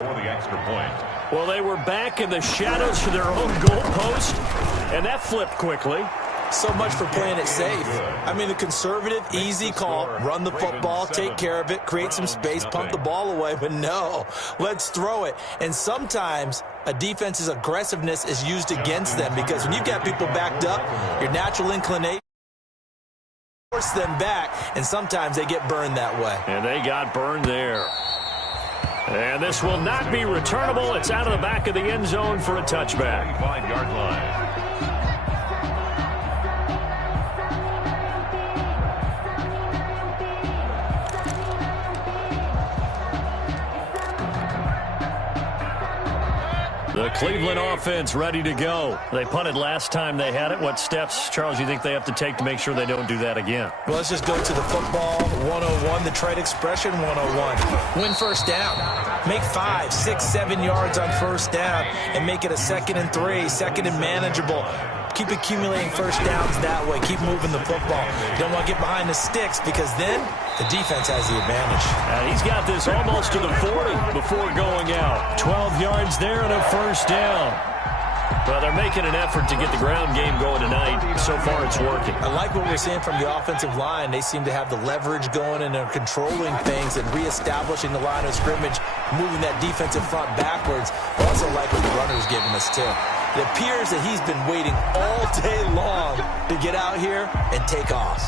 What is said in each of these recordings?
For the extra point. Well, they were back in the shadows for their own goalpost, and that flipped quickly. So much for playing it safe. I mean, the conservative, easy call, run the football, take care of it, create some space, pump the ball away. But no, let's throw it. And sometimes a defense's aggressiveness is used against them because when you've got people backed up, your natural inclination force them back, and sometimes they get burned that way. And they got burned there. And this will not be returnable. It's out of the back of the end zone for a touchback. 5-yard line. The Cleveland offense ready to go. They punted last time they had it. What steps, Charles, you think they have to take to make sure they don't do that again? Well, let's just go to the football 101, the trade expression 101. Win first down. Make 5, 6, 7 yards on first down and make it a 2nd and 3, 2nd and manageable. Keep accumulating first downs that way. Keep moving the football. Don't want to get behind the sticks because then the defense has the advantage. And he's got this almost to the 40 before going out. 12 yards there and a first down. Well, they're making an effort to get the ground game going tonight. So far, it's working. I like what we're seeing from the offensive line. They seem to have the leverage going, and they're controlling things and reestablishing the line of scrimmage, moving that defensive front backwards. I also like what the runner's giving us, too. It appears that he's been waiting all day long to get out here and take off.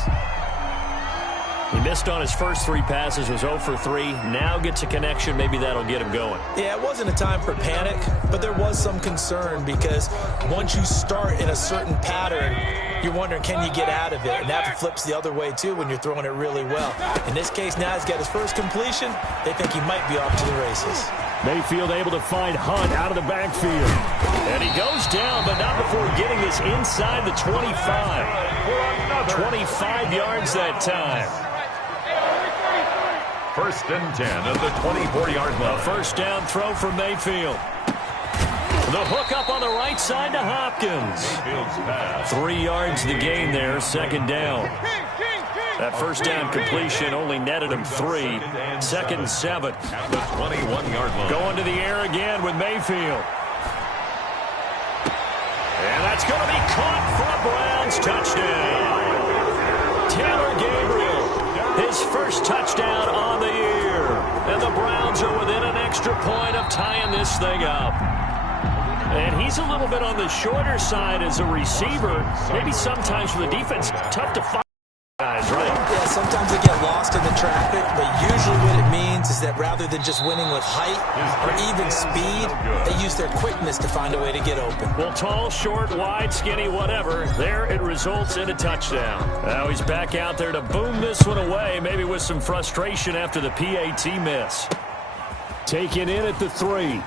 He missed on his first 3 passes, was 0 for 3. Now gets a connection. Maybe that'll get him going. Yeah, it wasn't a time for panic, but there was some concern because once you start in a certain pattern, you're wondering, can you get out of it? And that flips the other way, too, when you're throwing it really well. In this case, now he's got his first completion. They think he might be off to the races. Mayfield able to find Hunt out of the backfield. And he goes down, but not before getting this inside the 25. 25 yards that time. First and 10 at the 24-yard line. A first down throw for Mayfield. The hook up on the right side to Hopkins. 3 yards the gain there, 2nd down. That first down completion only netted him 3. 2nd and 7. At the 21-yard line. Going to the air again with Mayfield. And that's going to be caught for a Browns touchdown. Taylor Gabriel, his first touchdown on the year. And the Browns are within an extra point of tying this thing up. And he's a little bit on the shorter side as a receiver. Maybe sometimes for the defense, tough to find guys, right? Yeah, sometimes they get lost in the traffic, but usually what it means is that rather than just winning with height or even speed, they use their quickness to find a way to get open. Well, tall, short, wide, skinny, whatever, there it results in a touchdown. Now he's back out there to boom this one away, maybe with some frustration after the PAT miss. Taken in at the 3.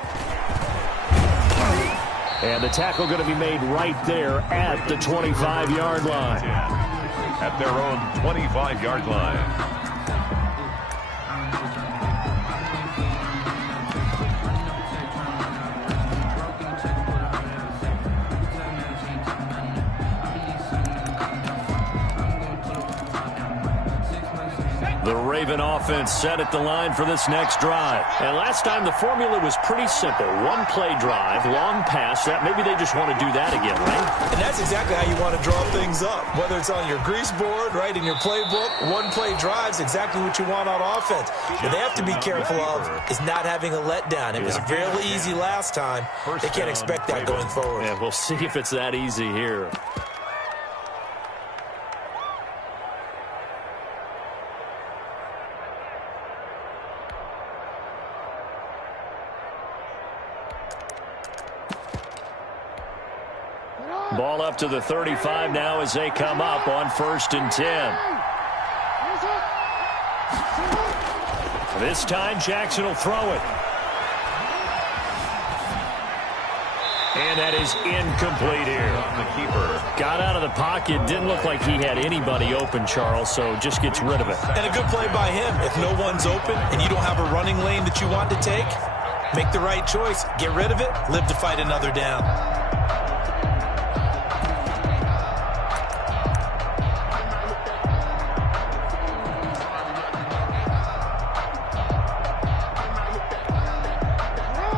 And the tackle going to be made right there at the 25-yard line. At their own 25-yard line. The Raven offense set at the line for this next drive. And last time the formula was pretty simple. 1-play drive, long pass. That maybe they just want to do that again, right? And that's exactly how you want to draw things up. Whether it's on your grease board, right, in your playbook, 1-play drive's exactly what you want on offense. What they have to be careful of is not having a letdown. It was fairly easy last time. They can't expect that going forward. Yeah, we'll see if it's that easy here. Ball up to the 35 now as they come up on 1st and 10. This time Jackson will throw it. And that is incomplete here. The keeper got out of the pocket. Didn't look like he had anybody open, Charles, so just gets rid of it. And a good play by him. If no one's open and you don't have a running lane that you want to take, make the right choice. Get rid of it. Live to fight another down.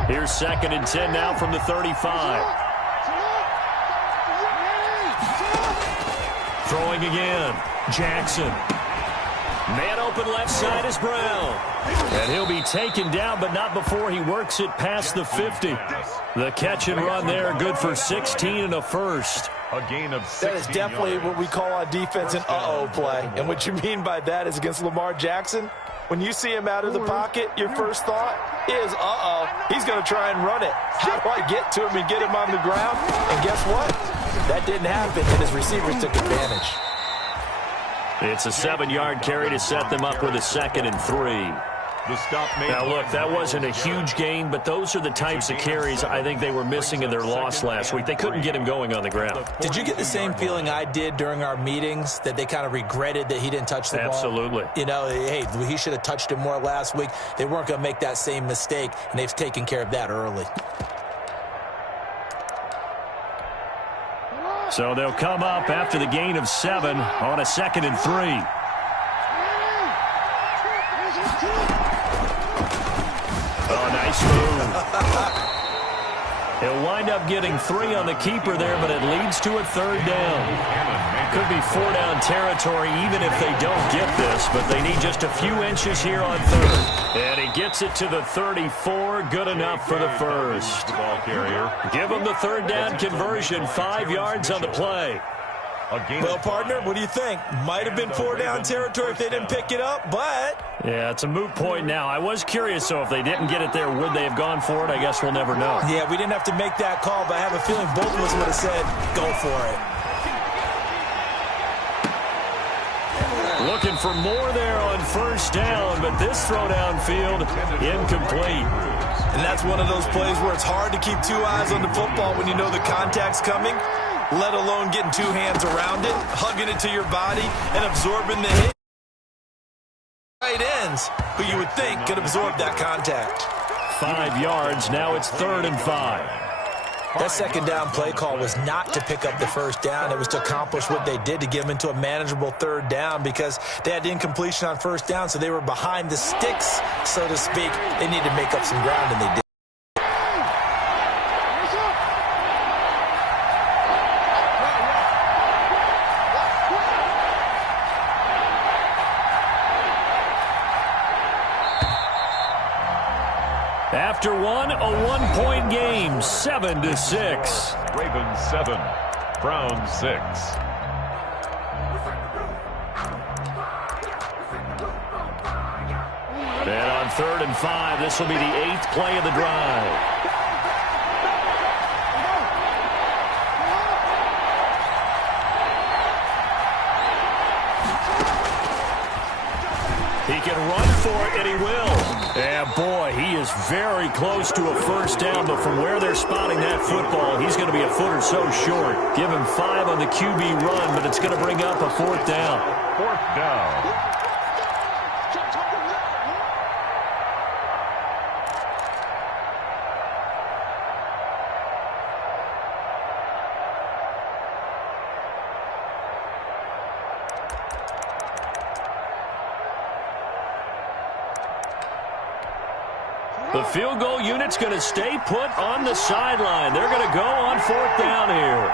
Here's 2nd and 10 now from the 35. Throwing again. Jackson. Man open left side is Brown. And he'll be taken down, but not before he works it past the 50. The catch and run there, good for 16 and a first. A gain of 16 That is definitely yards. what we call on defense an uh-oh play. And what you mean by that is against Lamar Jackson, when you see him out of the pocket, your first thought is, uh-oh, he's going to try and run it. How do I get to him and get him on the ground? And guess what? That didn't happen, and his receivers took advantage. It's a 7-yard carry to set them up with a 2nd and 3. The stop made. Now, look, that wasn't a huge gain, but those are the types of carries I think they were missing in their loss last week. They couldn't get him going on the ground. Did you get the same feeling I did during our meetings, that they kind of regretted that he didn't touch the ball? Absolutely. You know, hey, he should have touched it more last week. They weren't going to make that same mistake, and they've taken care of that early. So they'll come up after the gain of 7 on a 2nd and 3. Oh, nice move. He'll wind up getting 3 on the keeper there, but it leads to a 3rd down. Could be 4-down territory even if they don't get this, but they need just a few inches here on 3rd. And he gets it to the 34. Good enough for the first. The ball carrier. Give him the 3rd down conversion. 5 yards on the play. Well, partner, what do you think? Might have been 4-down territory if they didn't pick it up, but... Yeah, it's a moot point now. I was curious, so if they didn't get it there, would they have gone for it? I guess we'll never know. Yeah, we didn't have to make that call, but I have a feeling both of us would have said, go for it. Looking for more there on 1st down, but this throw downfield, incomplete. And that's one of those plays where it's hard to keep 2 eyes on the football when you know the contact's coming, let alone getting 2 hands around it, hugging it to your body, and absorbing the hit. Tight ends, who you would think could absorb that contact. 5 yards, now it's 3rd and 5. That 2nd down play call was not to pick up the 1st down. It was to accomplish what they did, to get them into a manageable 3rd down, because they had incompletion on 1st down, so they were behind the sticks, so to speak. They needed to make up some ground, and they did. After one, a 1-point game, 7-6. Ravens 7, Browns 6. And on 3rd and 5, this will be the 8th play of the drive. He can run for it, and he will. And, boy, he is very close to a 1st down, but from where they're spotting that football, he's going to be a foot or so short. Give him 5 on the QB run, but it's going to bring up a 4th down. 4th down. The field goal unit's going to stay put on the sideline. They're going to go on 4th down here.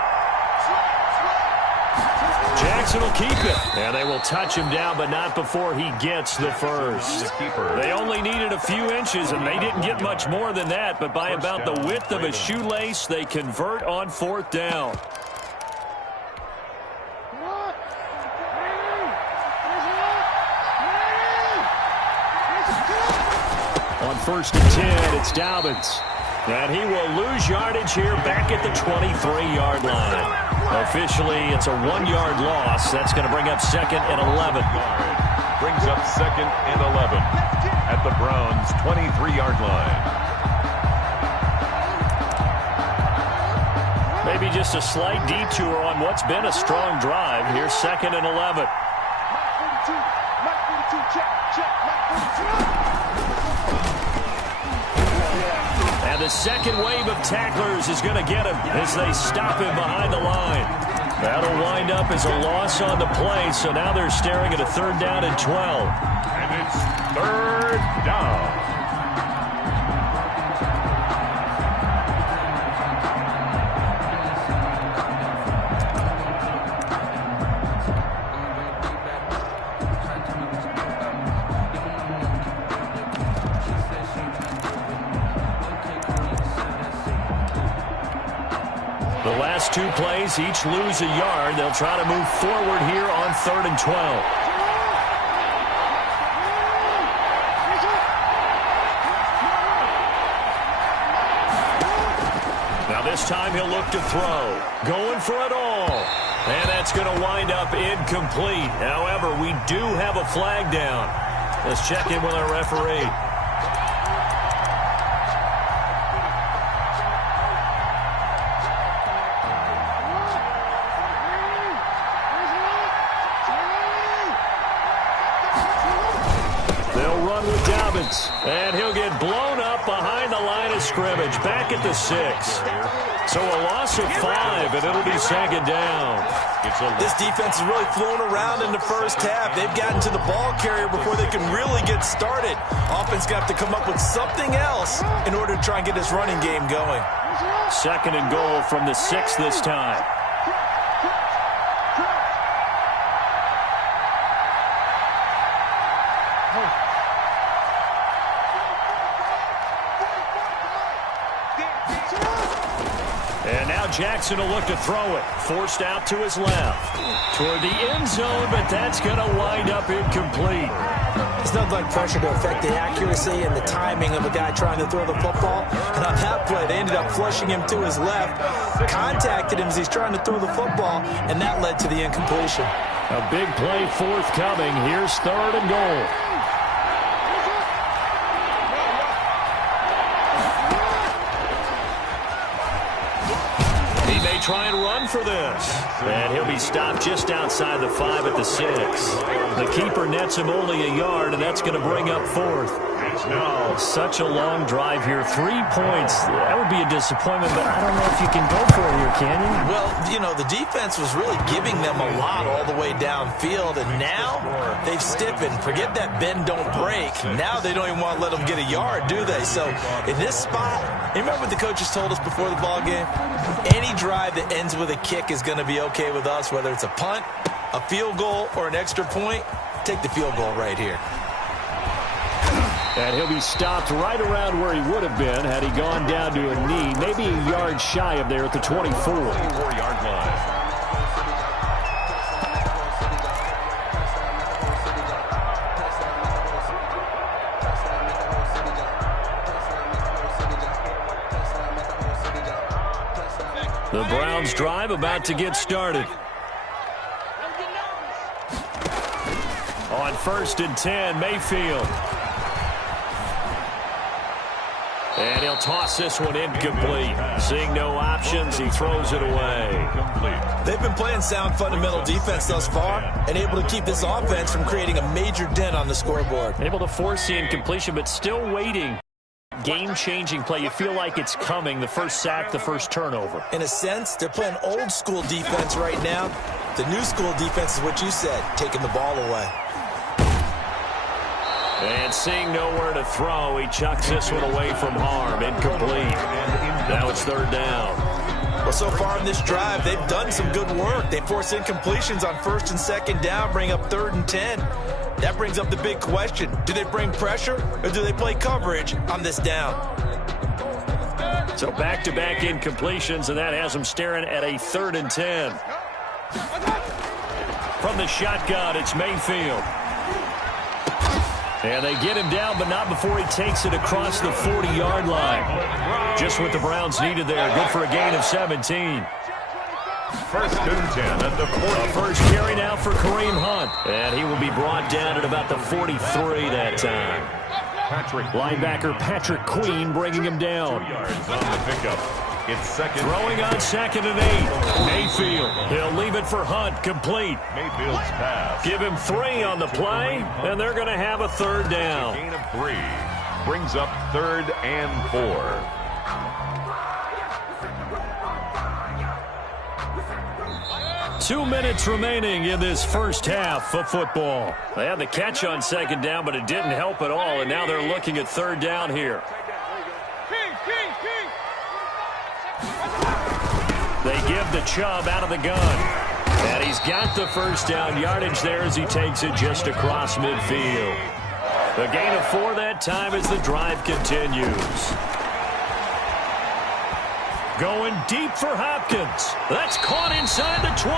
Jackson will keep it. And they will touch him down, but not before he gets the first. They only needed a few inches, and they didn't get much more than that. But by about the width of a shoelace, they convert on 4th down. On 1st and 10, it's Dobbins. And he will lose yardage here back at the 23-yard line. Officially, it's a 1-yard loss. That's going to bring up 2nd and 11. Brings up 2nd and 11 at the Browns' 23-yard line. Maybe just a slight detour on what's been a strong drive. Here's 2nd and 11. And the second wave of tacklers is going to get him as they stop him behind the line. That'll wind up as a loss on the play, so now they're staring at a 3rd down and 12. And it's 3rd down. The last two plays each lose a yard. They'll try to move forward here on 3rd and 12. Now this time he'll look to throw. Going for it all. And that's going to wind up incomplete. However, we do have a flag down. Let's check in with our referee. And he'll get blown up behind the line of scrimmage, back at the 6. So a loss of 5, and it'll be 2nd down. This defense is really flown around in the first half. They've gotten to the ball carrier before they can really get started. Offense got to come up with something else in order to try and get this running game going. 2nd and goal from the 6 this time. And now Jackson will look to throw it. Forced out to his left. Toward the end zone, but that's going to wind up incomplete. It's nothing like pressure to affect the accuracy and the timing of a guy trying to throw the football. And on that play, they ended up flushing him to his left. Contacted him as he's trying to throw the football, and that led to the incompletion. A big play forthcoming. Here's 3rd and goal. Try and run for this. And he'll be stopped just outside the 5 at the 6. The keeper nets him only a yard, and that's going to bring up 4th. Such a long drive here. 3 points. That would be a disappointment, but I don't know if you can go for it here, can you? Well, you know, the defense was really giving them a lot all the way downfield, and now they've stiffened. Forget that bend, don't break. Now they don't even want to let them get a yard, do they? So in this spot, you remember what the coaches told us before the ball game? Any drive that ends with a kick is going to be okay with us, whether it's a punt, a field goal, or an extra point. Take the field goal right here. And he'll be stopped right around where he would have been had he gone down to a knee, maybe a yard shy of there at the 24-yard line. The Browns drive about to get started. On 1st and 10, Mayfield. And he'll toss this one incomplete. Seeing no options, he throws it away. They've been playing sound fundamental defense thus far and able to keep this offense from creating a major dent on the scoreboard. Able to force the incompletion, but still waiting. Game-changing play. You feel like it's coming. The first sack, the first turnover. In a sense, they're playing old-school defense right now. The new-school defense is what you said, taking the ball away. And seeing nowhere to throw, he chucks this one away from harm. Incomplete. Now it's 3rd down. Well, so far in this drive, they've done some good work. They force incompletions on 1st and 2nd down, bring up 3rd and 10. That brings up the big question. Do they bring pressure or do they play coverage on this down? So back-to-back incompletions, and that has them staring at a 3rd and 10. From the shotgun, it's Mayfield. And they get him down, but not before he takes it across the 40-yard line. Just what the Browns needed there. Good for a gain of 17. 1st and 10 at the 40. First carry now for Kareem Hunt. And he will be brought down at about the 43 that time. Linebacker Patrick Queen bringing him down. 2 yards on the pickup. It's 2nd. Throwing on 2nd and 8. Mayfield. He'll leave it for Hunt. Complete. Mayfield's pass. Give him 3 on the play, and they're going to have a 3rd down. Gain of 3. Brings up 3rd and 4. 2 minutes remaining in this first half of football. They had the catch on 2nd down, but it didn't help at all, and now they're looking at 3rd down here. They give the Chubb out of the gun. And he's got the first down yardage there as he takes it just across midfield. The gain of 4 that time as the drive continues. Going deep for Hopkins. That's caught inside the 20.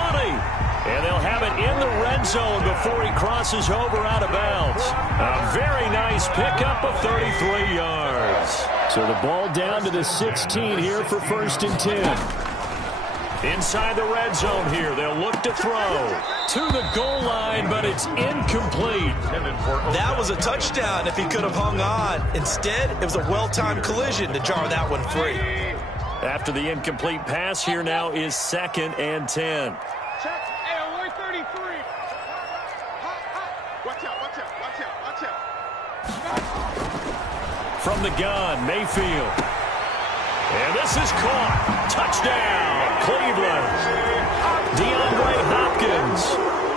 And they'll have it in the red zone before he crosses over out of bounds. A very nice pickup of 33 yards. So the ball down to the 16 here for 1st and 10. Inside the red zone here, they'll look to throw to the goal line, but it's incomplete. That was a touchdown if he could have hung on. Instead, it was a well-timed collision to jar that one free. After the incomplete pass, here now is 2nd and 10. From the gun, Mayfield. And this is caught. Touchdown, Cleveland. DeAndre Hopkins,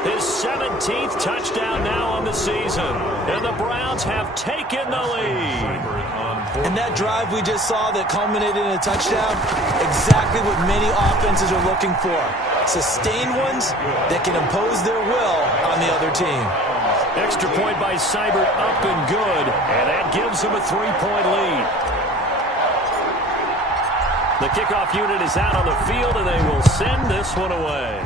his 17th touchdown now on the season. And the Browns have taken the lead. And that drive we just saw that culminated in a touchdown, exactly what many offenses are looking for. Sustained ones that can impose their will on the other team. Extra point by Seibert, up and good. And that gives them a 3-point lead. The kickoff unit is out on the field, and they will send this one away.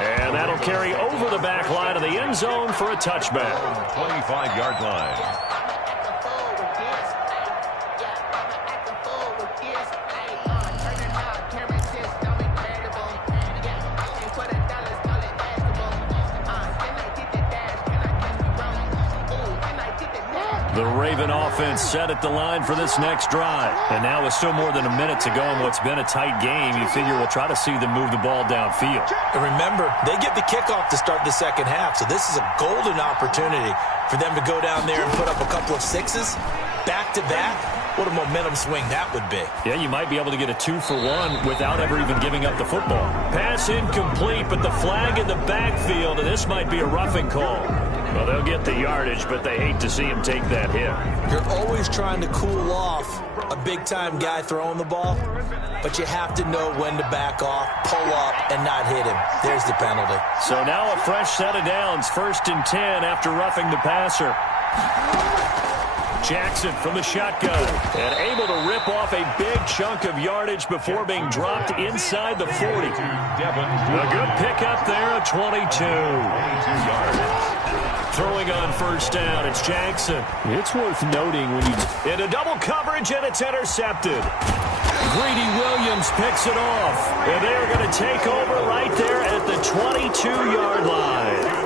And that'll carry over the back line of the end zone for a touchback. 25-yard line. The Raven offense set at the line for this next drive. And now with still more than a minute to go in what's been a tight game, you figure we'll try to see them move the ball downfield. And remember, they get the kickoff to start the second half, so this is a golden opportunity for them to go down there and put up a couple of sixes back-to-back. What a momentum swing that would be. Yeah, you might be able to get a 2-for-1 without ever even giving up the football. Pass incomplete, but the flag in the backfield, and this might be a roughing call. Well, they'll get the yardage, but they hate to see him take that hit. You're always trying to cool off a big-time guy throwing the ball, but you have to know when to back off, pull up, and not hit him. There's the penalty. So now a fresh set of downs, 1st and 10 after roughing the passer. Jackson from the shotgun and able to rip off a big chunk of yardage before being dropped inside the 40. A good pickup there, a 22. Throwing on 1st down, it's Jackson. It's worth noting when you into double coverage, and it's intercepted. Greedy Williams picks it off, and they're going to take over right there at the 22-yard line.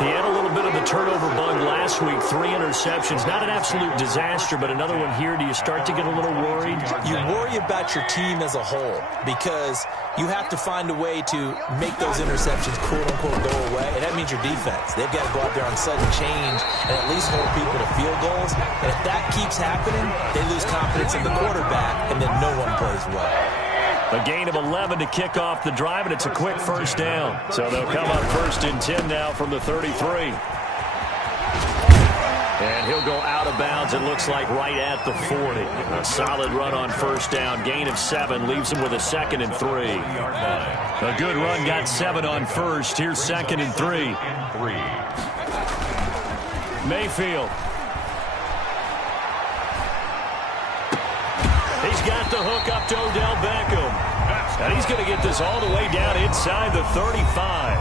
He had a little bit of the turnover bug last week, 3 interceptions. Not an absolute disaster, but another one here. Do you start to get a little worried? You worry about your team as a whole because you have to find a way to make those interceptions, quote-unquote, go away, and that means your defense. They've got to go out there on sudden change and at least hold people to field goals. And if that keeps happening, they lose confidence in the quarterback, and then no one plays well. A gain of 11 to kick off the drive, and it's a quick 1st down. So they'll come up 1st and 10 now from the 33. And he'll go out of bounds, it looks like, right at the 40. A solid run on 1st down. Gain of 7 leaves him with a 2nd and 3. A good run, got 7 on 1st. Here's 2nd and 3. Mayfield. He's got the hook up to Odell Beckham. And he's going to get this all the way down inside the 35.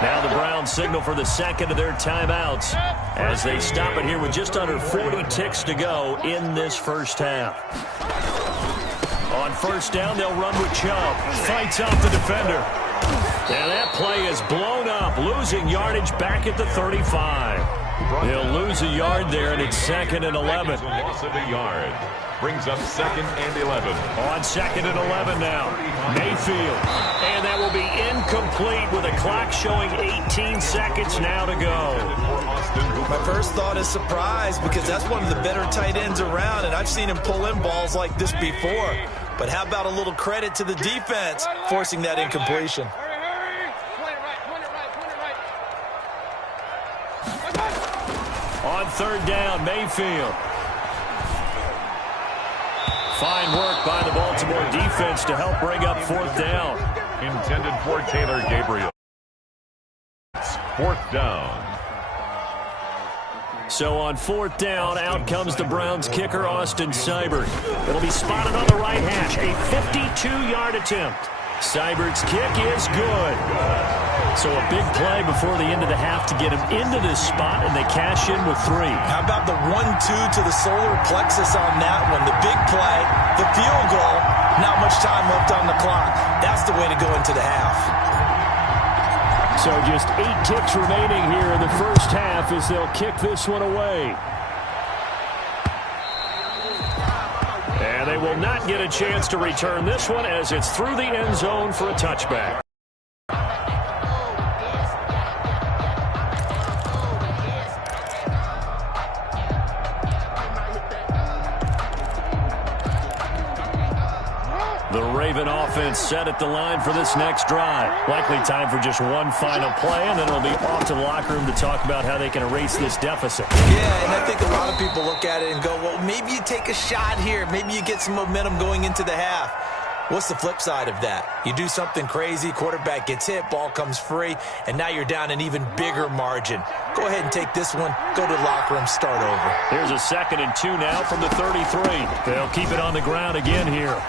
Now the Browns signal for the 2nd of their timeouts as they stop it here with just under 40 ticks to go in this 1st half. On 1st down, they'll run with Chubb. Fights off the defender. And that play is blown up, losing yardage back at the 35. They'll lose a yard there, and it's 2nd and 11. Loss of a yard. Brings up 2nd and 11. On 2nd and 11 now. Mayfield. And that will be incomplete with a clock showing 18 seconds now to go. My first thought is surprise because that's one of the better tight ends around, and I've seen him pull in balls like this before. But how about a little credit to the defense forcing that incompletion? On 3rd down, Mayfield. Fine work by the Baltimore defense to help bring up 4th down. Intended for Taylor Gabriel. 4th down. So on 4th down, out comes the Browns kicker, Austin Seibert. It'll be spotted on the right hash, a 52-yard attempt. Seibert's kick is good. So a big play before the end of the half to get him into this spot, and they cash in with 3. How about the 1-2 to the solar plexus on that one? The big play, the field goal, not much time left on the clock. That's the way to go into the half. So just 8 ticks remaining here in the first half as they'll kick this one away. And they will not get a chance to return this one as it's through the end zone for a touchback. The Raven offense set at the line for this next drive. Likely time for just one final play, and then it'll be off to the locker room to talk about how they can erase this deficit. Yeah, and I think a lot of people look at it and go, well, maybe you take a shot here. Maybe you get some momentum going into the half. What's the flip side of that? You do something crazy, quarterback gets hit, ball comes free, and now you're down an even bigger margin. Go ahead and take this one, go to the locker room, start over. Here's a 2nd and 2 now from the 33. They'll keep it on the ground again here.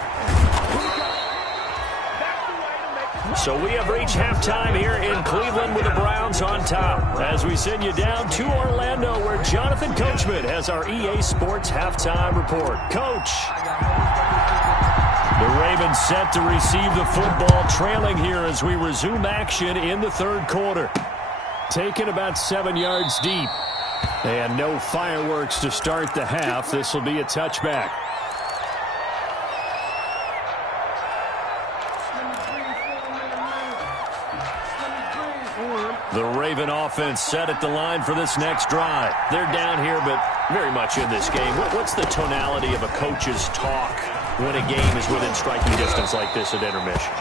So we have reached halftime here in Cleveland with the Browns on top. As we send you down to Orlando, where Jonathan Coachman has our EA Sports halftime report. Coach. The Ravens set to receive the football, trailing here as we resume action in the 3rd quarter. Taken about 7 yards deep. And no fireworks to start the half. This will be a touchback. The Raven offense set at the line for this next drive. They're down here, but very much in this game. What's the tonality of a coach's talk when a game is within striking distance like this at intermission?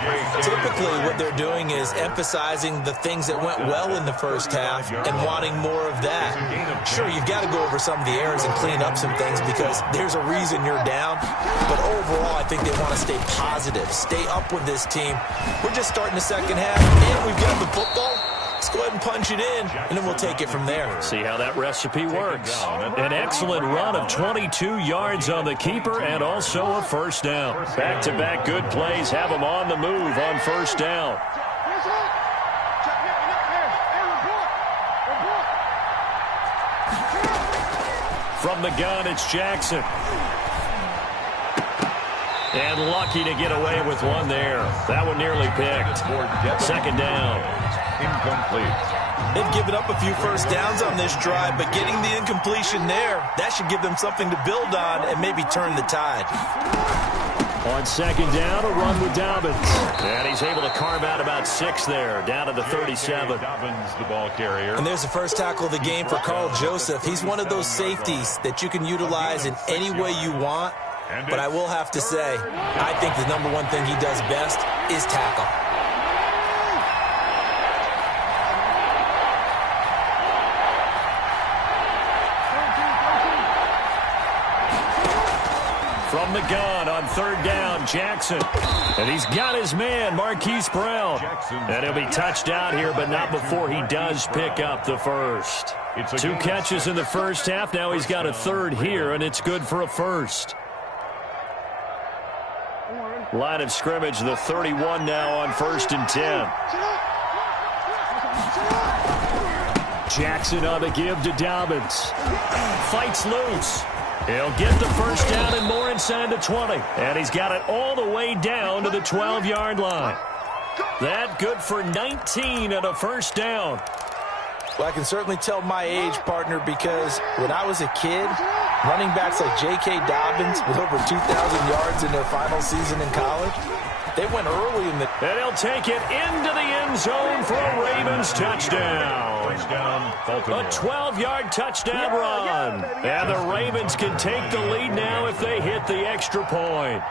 Typically, what they're doing is emphasizing the things that went well in the first half and wanting more of that. Sure, you've got to go over some of the errors and clean up some things because there's a reason you're down. But overall, I think they want to stay positive, stay up with this team. We're just starting the second half, and we've got the football. Let's go ahead and punch it in, and then we'll take it from there. See how that recipe works. An excellent run of 22 yards on the keeper and also a first down. Back-to-back good plays have them on the move on first down. From the gun, it's Jackson. And lucky to get away with one there. That one nearly picked. 2nd down. Incomplete. They've given up a few first downs on this drive, but getting the incompletion there, that should give them something to build on and maybe turn the tide. On 2nd down, a run with Dobbins. And he's able to carve out about 6 there, down to the 37. Dobbins, the ball carrier. And there's the first tackle of the game for Carl Joseph. He's one of those safeties that you can utilize in any way you want. But I will have to say, I think the number one thing he does best is tackle. From the gun on 3rd down, Jackson. And he's got his man, Marquise Brown. And he'll be touched out here, but not before he does pick up the first. 2 catches in the first half. Now he's got a 3rd here, and it's good for a first. Line of scrimmage, the 31 now on 1st and 10. Jackson on the give to Dobbins. Fights loose. He'll get the first down and more inside the 20. And he's got it all the way down to the 12-yard line. That good for 19 and a first down. Well, I can certainly tell my age, partner, because when I was a kid, running backs like J.K. Dobbins with over 2,000 yards in their final season in college, they went early in the... And he'll take it into the end zone for a Ravens touchdown. A 12-yard touchdown run. And the Ravens can take the lead now if they hit the extra point.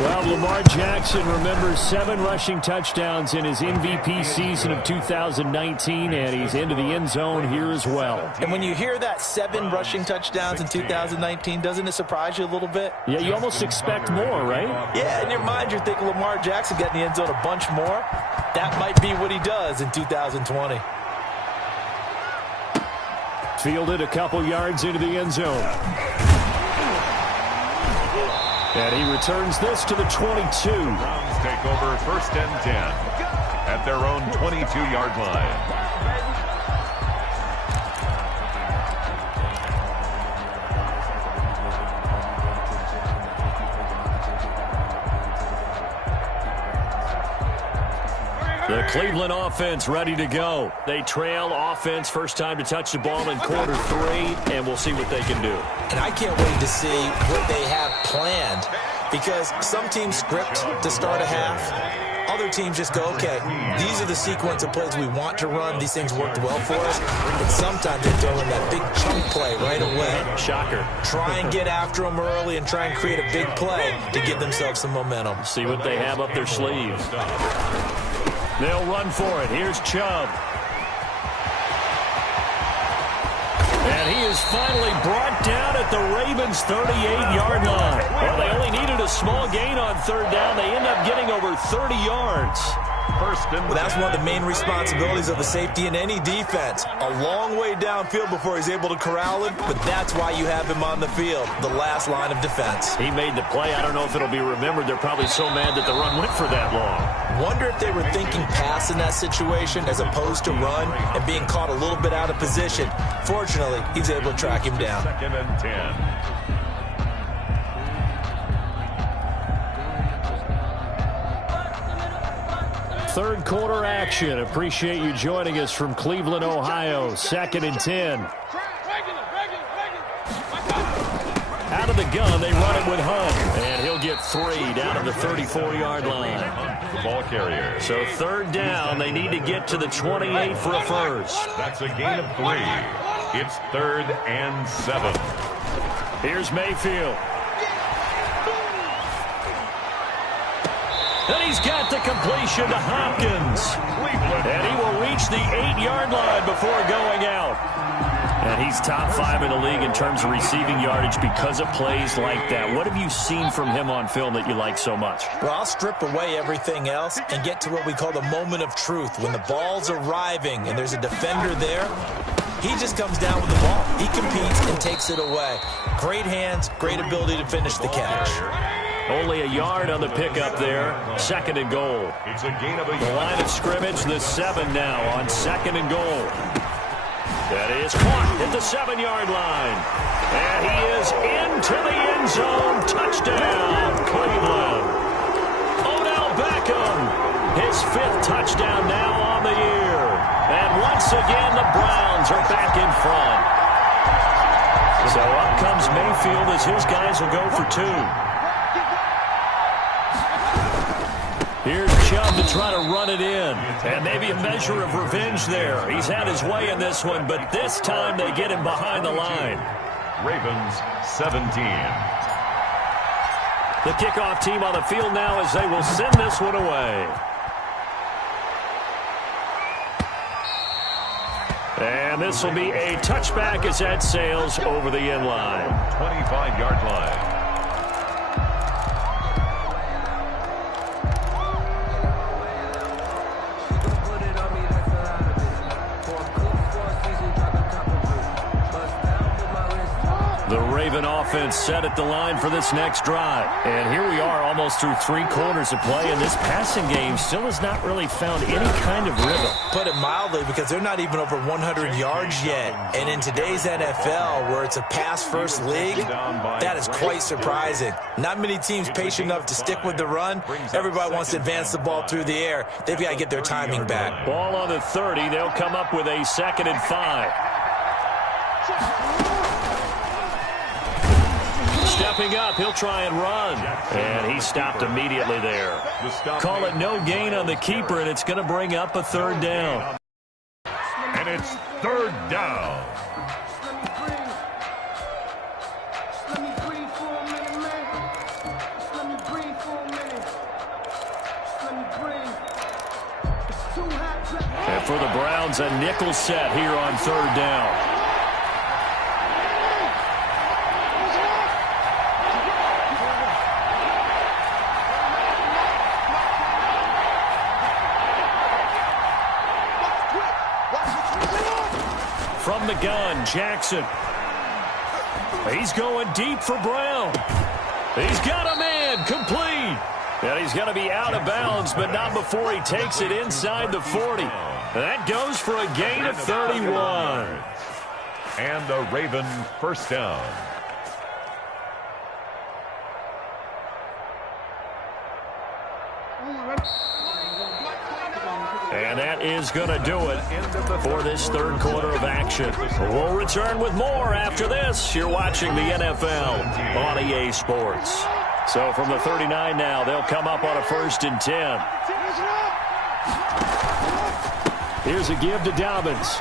Well, Lamar Jackson remembers 7 rushing touchdowns in his MVP season of 2019, and he's into the end zone here as well. And when you hear that 7 rushing touchdowns in 2019, doesn't it surprise you a little bit? Yeah, you almost expect more, right? Yeah, in your mind you're thinking Lamar Jackson got in the end zone a bunch more. That might be what he does in 2020. Fielded a couple yards into the end zone. And he returns this to the 22. Browns take over 1st and 10 at their own 22-yard line. The Cleveland offense ready to go. They trail offense first time to touch the ball in quarter 3, and we'll see what they can do. And I can't wait to see what they have planned, because some teams script to start a half. Other teams just go, okay, these are the sequence of plays we want to run. These things worked well for us. And sometimes they throw in that big chunk play right away. Shocker. Try and get after them early and try and create a big play to give themselves some momentum. See what they have up their sleeve. They'll run for it. Here's Chubb. And he is finally brought down at the Ravens' 38-yard line. Well, they only needed a small gain on 3rd down. They end up getting over 30 yards. Well, that's one of the main responsibilities of a safety in any defense. A long way downfield before he's able to corral him, but that's why you have him on the field, the last line of defense. He made the play. I don't know if it'll be remembered. They're probably so mad that the run went for that long. Wonder if they were thinking pass in that situation as opposed to run and being caught a little bit out of position. Fortunately, he's able to track him down. 2nd and 10. Third quarter action. Appreciate you joining us from Cleveland, Ohio. 2nd and 10. Out of the gun, they run it with Hunt. And he'll get 3 down to the 34-yard line. The ball carrier. So 3rd down, they need to get to the 28 for a first. That's a gain of 3. It's 3rd and 7. Here's Mayfield. And he's got the completion to Hopkins. And he will reach the 8-yard line before going out. And he's top 5 in the league in terms of receiving yardage because of plays like that. What have you seen from him on film that you like so much? Well, I'll strip away everything else and get to what we call the moment of truth. When the ball's arriving and there's a defender there, he just comes down with the ball. He competes and takes it away. Great hands, great ability to finish the catch. Only a yard on the pickup there. 2nd and goal. It's a gain of a The line of scrimmage, the 7 now on 2nd and goal. That is caught at the 7-yard line. And he is into the end zone. Touchdown, Cleveland. Odell Beckham, his 5th touchdown now on the year. And once again, the Browns are back in front. So up comes Mayfield as his guys will go for 2. Here's Chubb to try to run it in. And maybe a measure of revenge there. He's had his way in this one, but this time they get him behind the line. Ravens 17. The kickoff team on the field now as they will send this one away. And this will be a touchback as that sails over the end line. 25-yard line. The Raven offense set at the line for this next drive. And here we are almost through 3 quarters of play, and this passing game still has not really found any kind of rhythm. Put it mildly, because they're not even over 100 yards yet. And in today's NFL, where it's a pass-first league, that is quite surprising. Not many teams patient enough to stick with the run. Everybody wants to advance the ball through the air. They've got to get their timing back. Ball on the 30. They'll come up with a 2nd and 5. Stepping up, he'll try and run. And he stopped immediately there. Call it no gain on the keeper, and it's going to bring up a 3rd down. And it's 3rd down. And for the Browns, a nickel set here on 3rd down. From the gun, Jackson. He's going deep for Brown. He's got a man, complete. And he's going to be out of bounds, but not before he takes it inside the 40. That goes for a gain of 31. And a Raven first down. And that is going to do it for this third quarter of action. We'll return with more after this. You're watching the NFL on EA Sports. So from the 39 now, they'll come up on a 1st and 10. Here's a give to Dobbins.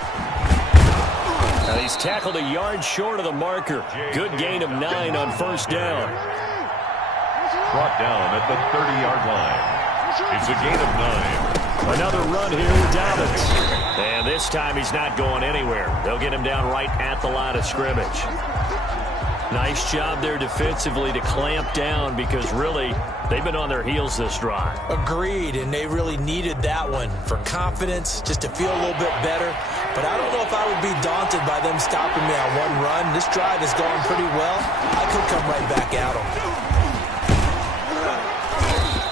And he's tackled a yard short of the marker. Good gain of 9 on 1st down. Brought down at the 30-yard line. It's a gain of 9. Another run here with Dobbins. And this time he's not going anywhere. They'll get him down right at the line of scrimmage. Nice job there defensively to clamp down because really they've been on their heels this drive. Agreed, and they really needed that one for confidence, just to feel a little bit better. But I don't know if I would be daunted by them stopping me on one run. This drive is going pretty well. I could come right back at them.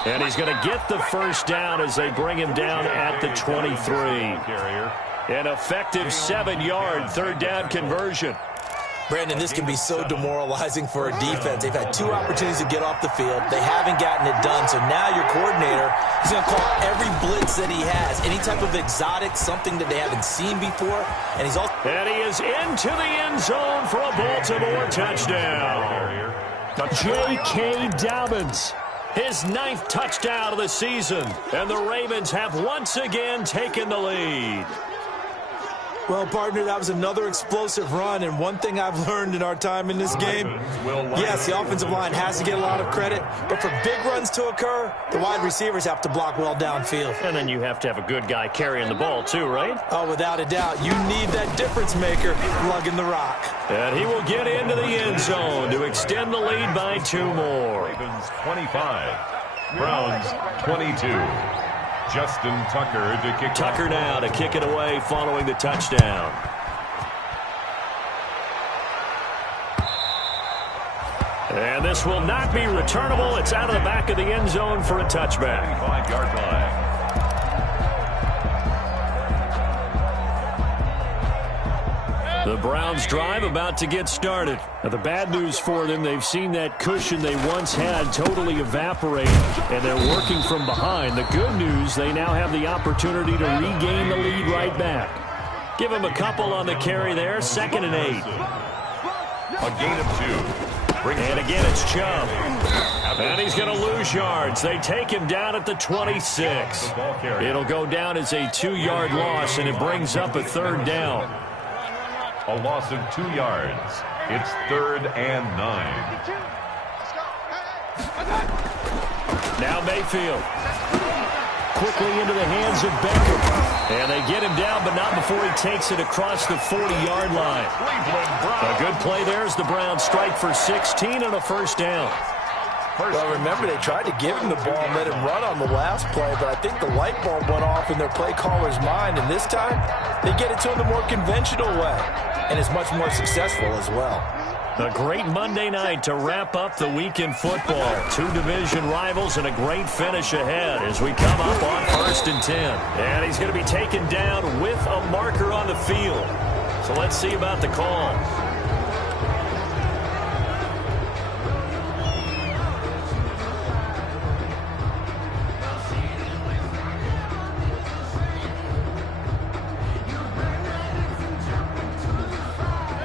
And he's going to get the first down as they bring him down at the 23. An effective 7-yard 3rd down conversion. Brandon, this can be so demoralizing for a defense. They've had 2 opportunities to get off the field. They haven't gotten it done. So now your coordinator is going to call every blitz that he has, any type of exotic, something that they haven't seen before. And he's also... And he is into the end zone for a Baltimore touchdown. J.K. Dobbins. His 9th touchdown of the season. And the Ravens have once again taken the lead. Well, partner, that was another explosive run, and one thing I've learned in our time in this game, yes, the offensive line has to get a lot of credit, but for big runs to occur, the wide receivers have to block well downfield. And then you have to have a good guy carrying the ball too, right? Oh, without a doubt. You need that difference maker lugging the rock. And he will get into the end zone to extend the lead by 2 more. Ravens 25, Browns 22. Justin Tucker to kick. Tucker now to kick it away following the touchdown. And this will not be returnable. It's out of the back of the end zone for a touchback. 5-yard line. The Browns drive about to get started. Now, the bad news for them, they've seen that cushion they once had totally evaporate, and they're working from behind. The good news, they now have the opportunity to regain the lead right back. Give them a couple on the carry there, 2nd and 8. A gain of 2. And again, it's Chubb. And he's going to lose yards. They take him down at the 26. It'll go down as a 2-yard loss, and it brings up a 3rd down. A loss of 2 yards. It's 3rd and 9. Now Mayfield. Quickly into the hands of Beckham. And they get him down, but not before he takes it across the 40-yard line. A good play there as the Browns strike for 16 and a 1st down. Well, remember, they tried to give him the ball and let him run on the last play, but I think the light bulb went off in their play caller's mind, and this time they get it to him the more conventional way, and it's much more successful as well. A great Monday night to wrap up the week in football. 2 division rivals and a great finish ahead as we come up on 1st and 10. And he's going to be taken down with a marker on the field. So let's see about the call.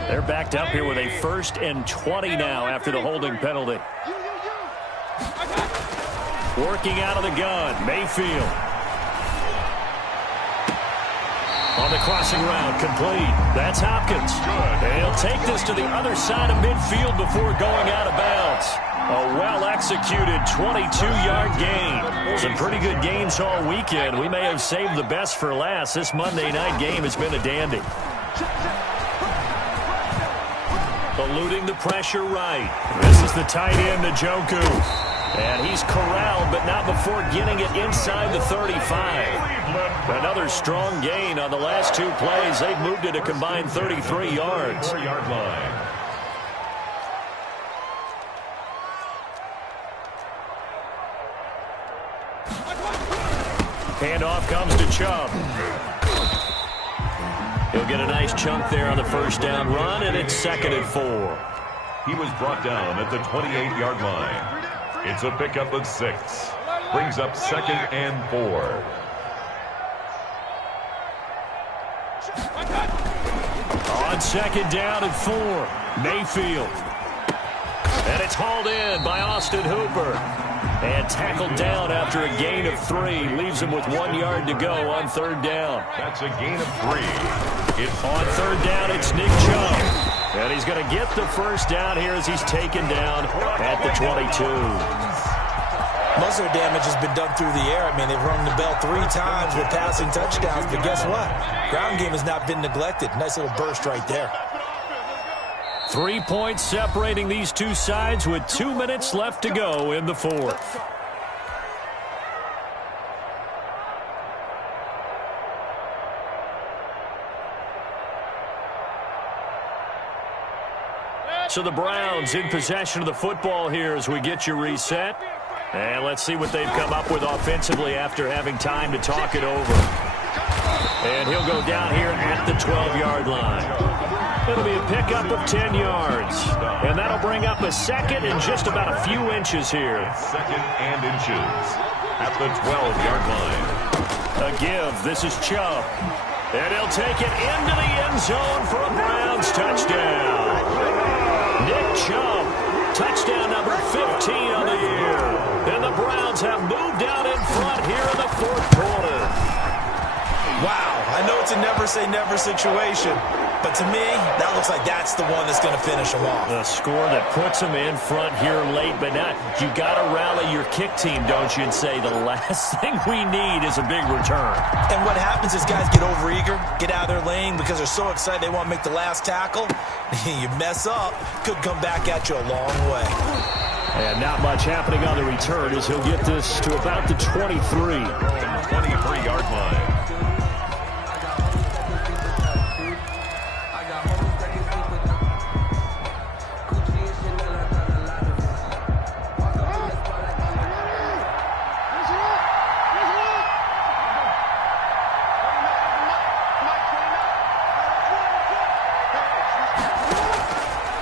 They're backed up here with a 1st and 20 now after the holding penalty. Working out of the gun, Mayfield. On the crossing route, complete. That's Hopkins. And he'll take this to the other side of midfield before going out of bounds. A well-executed 22-yard gain. Some pretty good games all weekend. We may have saved the best for last. This Monday night game has been a dandy. Eluding the pressure right. This is the tight end, Njoku. And he's corralled, but not before getting it inside the 35. Another strong gain on the last two plays. They've moved it a combined 33 yards. 4-yard line. Handoff comes to Chubb. He'll get a nice chunk there on the first down run, and it's 2nd and 4. He was brought down at the 28-yard line. It's a pickup of 6. Brings up 2nd and 4. On 2nd down and 4, Mayfield. And it's hauled in by Austin Hooper. And tackled down after a gain of 3. Leaves him with 1 yard to go on 3rd down. That's a gain of 3. It's on 3rd down, it's Nick Chubb. And he's going to get the first down here as he's taken down at the 22. Most of the damage has been done through the air. I mean, they've rung the bell 3 times with passing touchdowns. But guess what? Ground game has not been neglected. Nice little burst right there. 3 points separating these two sides with 2 minutes left to go in the 4th. So the Browns in possession of the football here as we get you reset. And let's see what they've come up with offensively after having time to talk it over. And he'll go down here at the 12-yard line. It'll be a pickup of 10 yards. And that'll bring up a 2nd and just about a few inches here. 2nd and inches at the 12-yard line. A give. This is Chubb. And he'll take it into the end zone for a Browns touchdown. Nick Chubb, touchdown number 15 on the year. And the Browns have moved out in front here in the 4th quarter. Wow, I know it's a never-say-never situation, but to me, that looks like that's the one that's going to finish them off. The score that puts them in front here late, but not. You got to rally your kick team, don't you, and say the last thing we need is a big return. And what happens is guys get overeager, get out of their lane because they're so excited they want to make the last tackle. You mess up, could come back at you a long way. And not much happening on the return as he'll get this to about the 23. 23-yard line.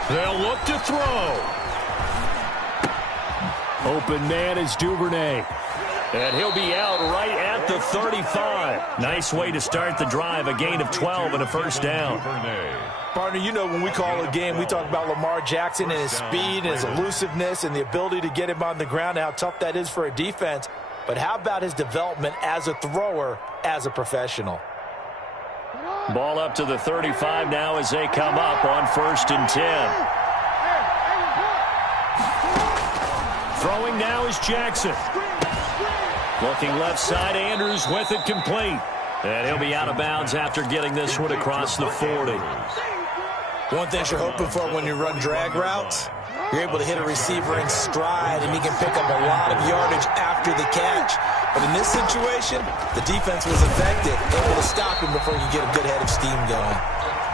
They'll look to throw. Open man is Duvernay. And he'll be out right at the 35. Nice way to start the drive. A gain of 12 and a first down. Partner, you know when we call a game, we talk about Lamar Jackson and his speed and his elusiveness and the ability to get him on the ground and how tough that is for a defense. But how about his development as a thrower, as a professional? Ball up to the 35 now as they come up on 1st and 10. Throwing now is Jackson. Looking left side, Andrews with it complete. And he'll be out of bounds after getting this one across the 40. One thing you're hoping for when you run drag routes, you're able to hit a receiver in stride and he can pick up a lot of yardage after the catch. But in this situation, the defense was effective, able to stop him before you get a good head of steam going.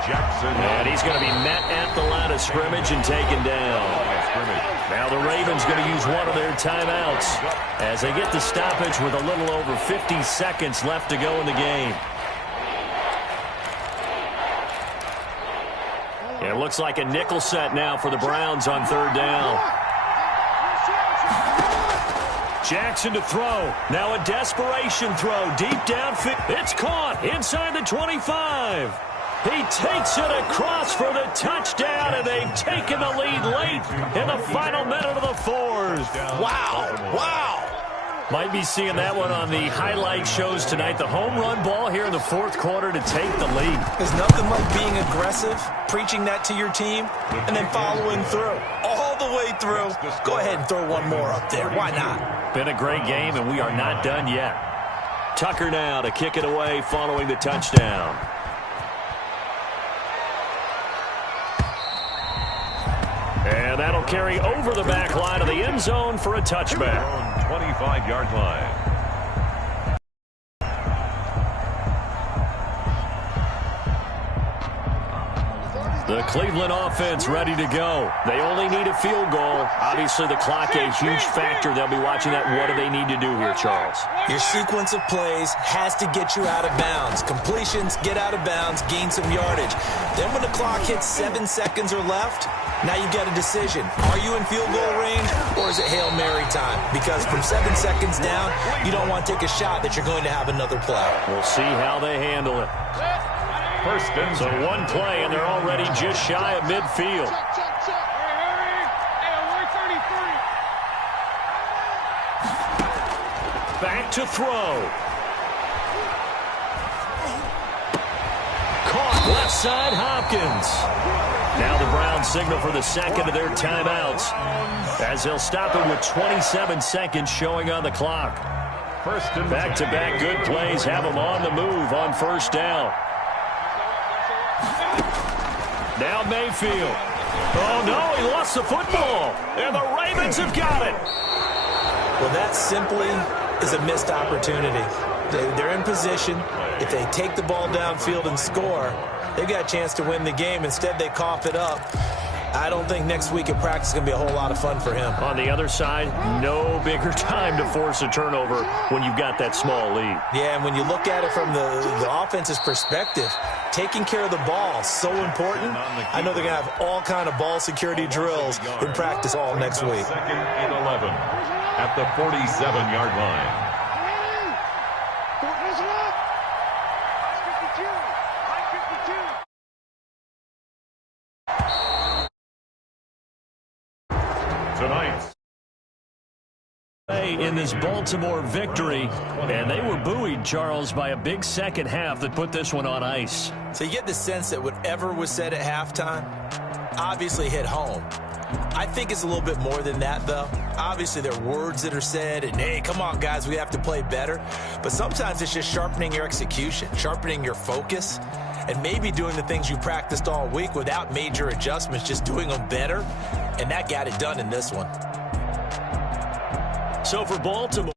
Jackson. And he's going to be met at the line of scrimmage and taken down. Now the Ravens going to use one of their timeouts as they get the stoppage with a little over 50 seconds left to go in the game. It looks like a nickel set now for the Browns on 3rd down. Jackson to throw. Now a desperation throw deep downfield. It's caught inside the 25. He takes it across for the touchdown, and they've taken the lead late in the final minute of the 4th. Wow. Wow. Might be seeing that one on the highlight shows tonight. The home run ball here in the 4th quarter to take the lead. There's nothing like being aggressive, preaching that to your team, and then following through. All the way through. Go ahead and throw one more up there. Why not? Been a great game, and we are not done yet. Tucker now to kick it away following the touchdown. And that'll carry over the back line of the end zone for a touchback. 25-yard line. The Cleveland offense ready to go. They only need a field goal. Obviously, the clock a huge factor. They'll be watching that. What do they need to do here, Charles? Your sequence of plays has to get you out of bounds. Completions, get out of bounds, gain some yardage. Then when the clock hits 7 seconds or left, now you've got a decision. Are you in field goal range, or is it Hail Mary time? Because from 7 seconds down, you don't want to take a shot that you're going to have another play. We'll see how they handle it. So one play, and they're already just shy of midfield. Back to throw. Caught left side, Hopkins. Now the Browns signal for the second of their timeouts, as they'll stop it with 27 seconds showing on the clock. Back-to-back good plays have them on the move on first down. Now Mayfield. Oh, no, he lost the football. And the Ravens have got it. Well, that simply is a missed opportunity. They're in position. If they take the ball downfield and score, they've got a chance to win the game. Instead, they cough it up. I don't think next week in practice is going to be a whole lot of fun for him. On the other side, no bigger time to force a turnover when you've got that small lead. Yeah, and when you look at it from the offense's perspective, taking care of the ball is so important. I know they're going to have all kind of ball security drills in practice all next week. Second and 11 at the 47-yard line. In this Baltimore victory, and they were buoyed, Charles, by a big second half that put this one on ice. So you get the sense that whatever was said at halftime obviously hit home. I think it's a little bit more than that, though. Obviously, there are words that are said, and, hey, come on, guys, we have to play better. But sometimes it's just sharpening your execution, sharpening your focus, and maybe doing the things you practiced all week without major adjustments, just doing them better. And that got it done in this one. So for Baltimore,